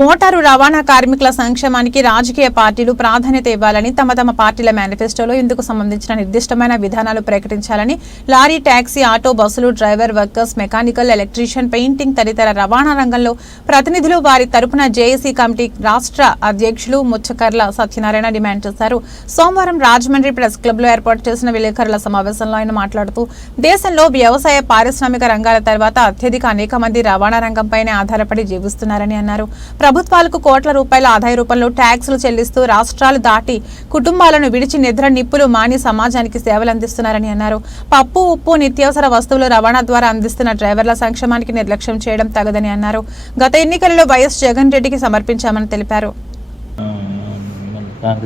Motor రవాణా కార్మికుల సంక్షేమానికి రాజకీయ పార్టీలు ప్రాధాన్యత ఇవ్వాలని తమ తమ పార్టీల మేనిఫెస్టోలో ఇందుకు సంబంధించిన నిర్దిష్టమైన విధానాలు ప్రకటించాలని లారీ ట్యాక్సీ ఆటో బస్సులు driver workers mechanical electrician painting తదితర రవాణా రంగంలో ప్రతినిధులు వారి తరపున జేఏసీ కమిటీ రాష్ట్ర అధ్యక్షులు ముచ్చకర్ల సత్యనారాయణ డిమాండ్ చేశారు. సోమవారం రాజమండ్రి ప్రెస్ క్లబ్లో ఏర్పాటు చేసిన విలేకరుల సమావేశంలో ఆయన మాట్లాడుతూ దేశంలో వ్యవసాయ పారిశ్రామిక రంగాల తర్వాత అత్యధిక అనేక మంది రవాణా రంగంపైనే ఆధారపడి జీవిస్తున్నారని అన్నారు. ప్రభుత్వాలకు కోట్ల రూపాయల ఆదాయ రూపంలో ట్యాక్సులు చెల్లిస్తూ రాష్ట్రాలు దాటి కుటుంబాలను విడిచి నిద్ర నిప్పులు మాని సమాజానికి సేవలు అందిస్తున్నారని అన్నారు. పప్పు ఉప్పు నిత్యావసర వస్తువులు రవాణా ద్వారా అందిస్తున్న డ్రైవర్ల సంక్షేమానికి నిర్లక్ష్యం చేయడం తగదని అన్నారు. గత ఎన్నికలలో వైఎస్ జగన్ రెడ్డికి సమర్పించామని తెలిపారు.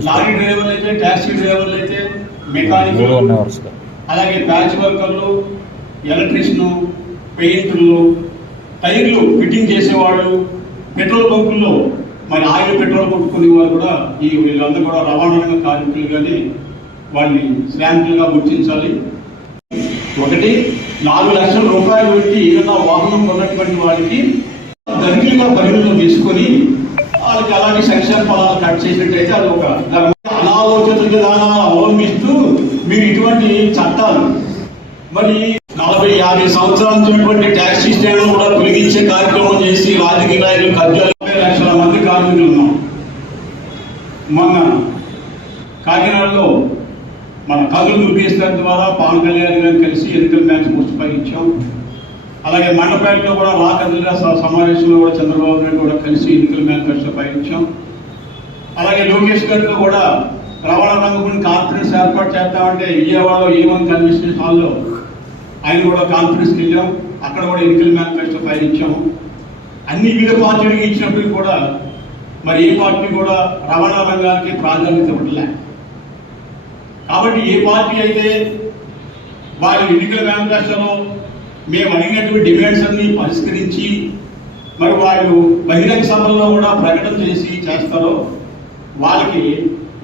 లారీ డ్రైవర్లు అయితే ట్యాక్సీ డ్రైవర్లు అయితే అలాగే ప్యాచ్ వర్కర్లు ఎలక్ట్రీషియన్ పెయింటర్లు టైర్లు ఫిట్టింగ్ చేసేవాళ్ళు పెట్రోల్ బంకుల్లో మరి ఆయిల్ పెట్రోల్ కొట్టుకునే వారు కూడా ఈ వీళ్ళందరూ కూడా రవాణా రంగ కార్మికులుగానే వాళ్ళని శ్రామికులుగా గుర్తించాలి. ఒకటి నాలుగు లక్షల రూపాయలు పెట్టి ఏదైనా వాహనం ఉన్నటువంటి వాళ్ళకి దరిద్రంగా పరిగణలో తీసుకొని వాళ్ళకి అలాంటి సంక్షేమ ఫలాలు కట్ చేసినట్టయితే అది ఒక అనాలోచిత విధానాలు అవలంబిస్తూ మీరు ఇటువంటి చట్టాలు మరి నలభై యాభై సంవత్సరాల రాజకీయ నాయకులు ఖర్చులు లక్షల మంది కార్మికులు ఉన్నాం. మొన్న కాకినాడలో మన కదులు దుర్గేశ్వర ద్వారా పవన్ కళ్యాణ్ గారు కలిసి ఎన్నికల మ్యాచ్ పుస్తకాలు ఇచ్చాం. అలాగే మండపేటలో కూడా రాకదిగా సమావేశంలో కూడా చంద్రబాబు నాయుడు కూడా కలిసి ఎన్నికల మేనిఫెస్టో పయనించాం అలాగే లోకేష్ గారితో కూడా రవాణా రంగం కాన్ఫరెన్స్ ఏర్పాటు చేస్తామంటే విజయవాడలో ఏమని కన్వెన్షన్ హాల్లో ఆయన కూడా కాన్ఫరెన్స్కి వెళ్ళాం. అక్కడ కూడా ఎన్నికల మేనిఫెస్టో పయనించాము అన్ని వివిధ పార్టీలకు ఇచ్చినప్పటికీ కూడా మరి ఏ పార్టీ కూడా రవాణా రంగానికి ప్రాధాన్యత ఇవ్వట్లే. కాబట్టి ఏ పార్టీ అయితే వారి ఎన్నికల మేనిఫెస్టోలో మేము అడిగినటువంటి డిమాండ్స్ అన్ని పరిష్కరించి మరి వాళ్ళు బహిరంగ సభల్లో కూడా ప్రకటన చేసి చేస్తారో వాళ్ళకి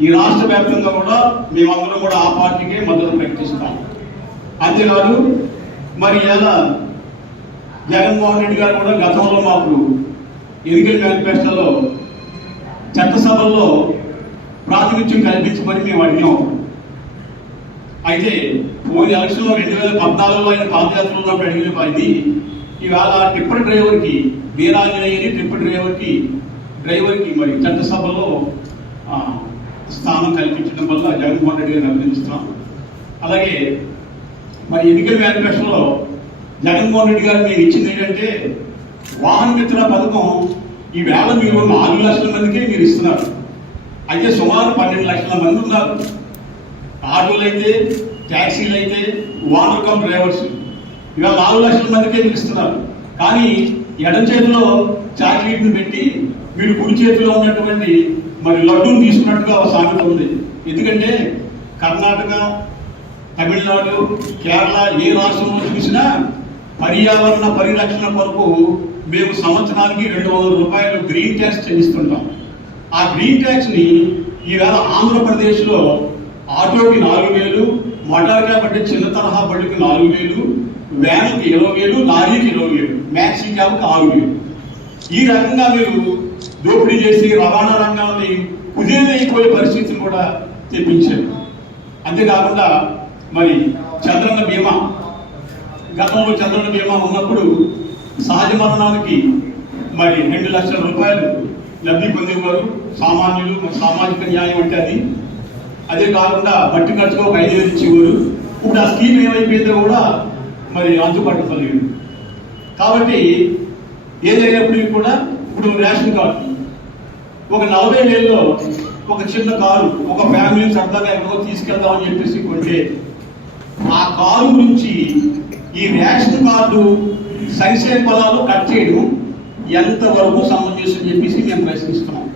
ఈ రాష్ట్ర వ్యాప్తంగా కూడా మేమందరం కూడా ఆ పార్టీకే మద్దతు ప్రకటిస్తాం. అంతేకాదు మరి ఎలా జగన్మోహన్ రెడ్డి గారు కూడా గతంలో మాకు ఎన్నికల మేనిఫెస్టోలో చట్టసభల్లో ప్రాతినిధ్యం కల్పించమని మేము అడిగాం. అయితే పోయిన ఎలక్షన్లో రెండు వేల పద్నాలుగులో ఆయన పాదయాత్రలో ఉన్నప్పుడు అడిగిన పది ఈవేళ టిప్పర్ డ్రైవర్కి వీరాంజనేయని టిప్పర్ డ్రైవర్కి డ్రైవర్కి మరి చట్టసభలో స్థానం కల్పించడం వల్ల జగన్మోహన్ రెడ్డి గారిని అభినందిస్తున్నాం అలాగే మరి ఎన్నికల మేనిఫెస్టోలో జగన్మోహన్ రెడ్డి గారు మీరు ఇచ్చింది ఏంటంటే వాహన మిత్ర పథకం ఈ వేళ మీరు నాలుగు లక్షల మందికే మీరు ఇస్తున్నారు. అయితే సుమారు పన్నెండు లక్షల మంది ఉన్నారు. ఆటోలు అయితే ట్యాక్సీలు అయితే వాహన కమ్ డ్రైవర్స్. ఇవాళ నాలుగు లక్షల మందికే మీరు ఇస్తున్నారు. కానీ ఎడం చేతిలో చాక్లెట్ని పెట్టి మీరు కుడి చేతిలో ఉన్నటువంటి మరి లడ్డూని తీసుకున్నట్టుగా ఒక సామెత ఉంది. ఎందుకంటే కర్ణాటక తమిళనాడు కేరళ ఏ రాష్ట్రంలో చూసినా పర్యావరణ పరిరక్షణ కొరకు మేము సంవత్సరానికి రెండు వందల రూపాయలు గ్రీన్ ట్యాక్స్ చెల్లిస్తుంటాం. ఆ గ్రీన్ ట్యాక్స్ని ఈవేళ ఆంధ్రప్రదేశ్లో ఆటోకి నాలుగు వేలు మోటార్ క్యాబ్ అంటే చిన్న తరహా బండికి నాలుగు వేలు వ్యాన్కి ఇరవై వేలు లారీకి ఇరవై వేలు మ్యాక్సీ క్యాబ్కి ఆరు వేలు. ఈ రకంగా మీరు దోపిడీ చేసి రవాణా రంగాన్ని కుదేలైపోయే పరిస్థితిని కూడా తెప్పించారు. అంతేకాకుండా మరి చంద్రన్న బీమా గతంలో చంద్రుని బీమా ఉన్నప్పుడు సహజ మరణానికి మరి రెండు లక్షల రూపాయలు లబ్ధి పొందేవారు. సామాన్యులు సామాజిక న్యాయం అంటే అది. అదే కాకుండా మట్టి ఖర్చుగా ఒక ఐదు వేలు ఇచ్చేవారు. ఇప్పుడు ఆ స్కీమ్ ఏమైపోయిందో కూడా మరి అందుబాటులో కాబట్టి ఏదైనప్పటికీ కూడా ఇప్పుడు రేషన్ కార్డు. ఒక నలభై వేలలో ఒక చిన్న కారు ఒక ఫ్యామిలీని సరదాగా ఎక్కడో తీసుకెళ్దామని చెప్పేసి కొంటే ఆ కారు గురించి ఈ రేషన్ కార్డు సంక్షేమ పదాలు కట్ చేయడం ఎంతవరకు సమంజసం చెప్పేసి మేము ప్రశ్నిస్తున్నాం.